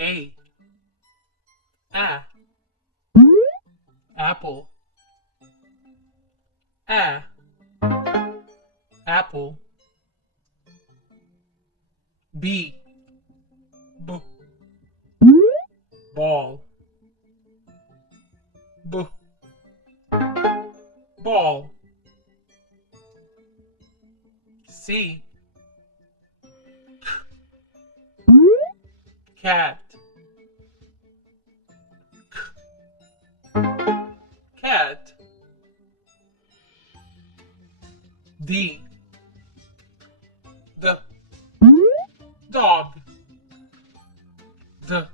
A apple. Apple. B ball. Ball. C cat. Cat. D the dog. The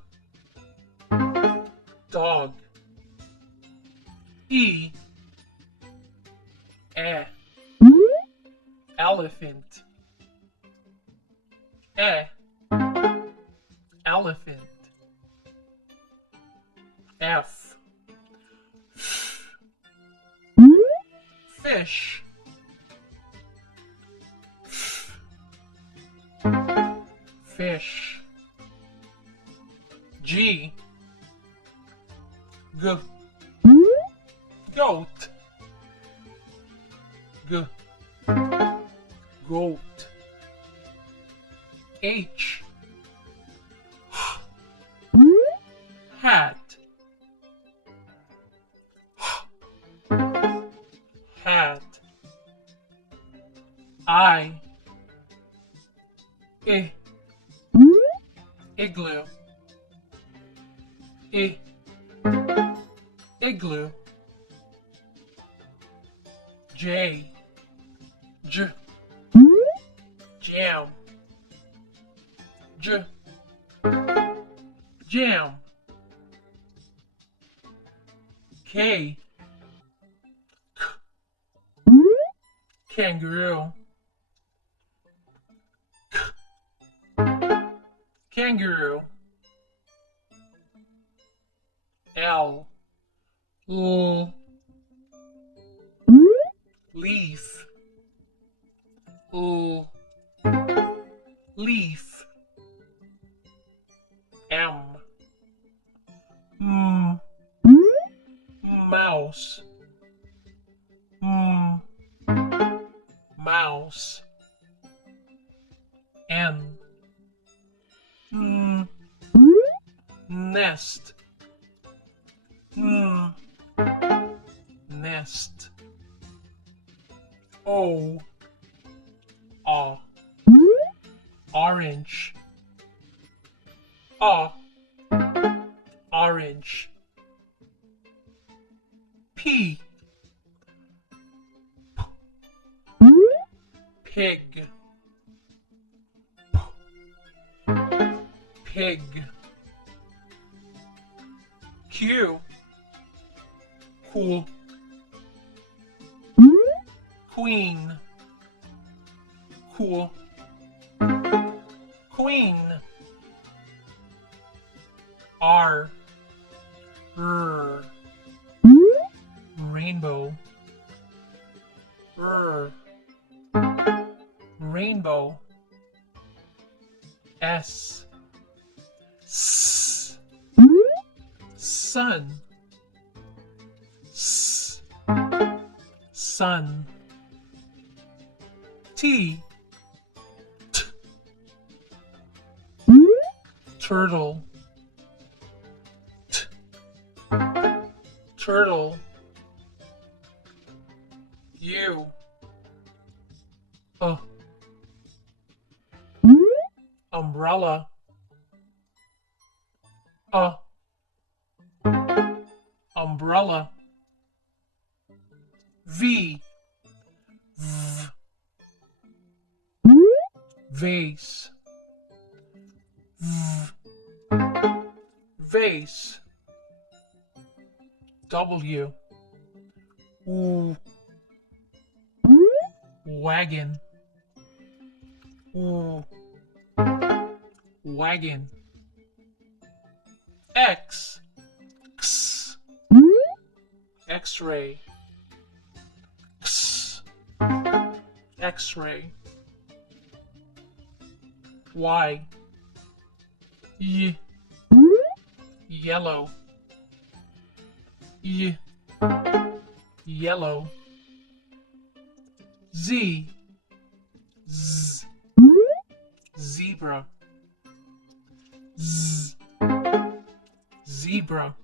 dog. E elephant. Elephant. F fish. Fish. G goat. Goat. H hat. Hat. I igloo. Igloo. J jam. Jam. K kangaroo. Kangaroo. L leaf. Leaf. M mouse. Mouse. N nest. Nest. O orange. Orange. P pig. Pig. Q cool. Queen. Cool. Queen. R rainbow. Rainbow. S sun. Sun. T turtle. Turtle. U umbrella. Umbrella. V vase. Vase. W wagon. Wagon. X X-ray. X-ray. Y yellow. Yellow. Z, zebra. Zebra.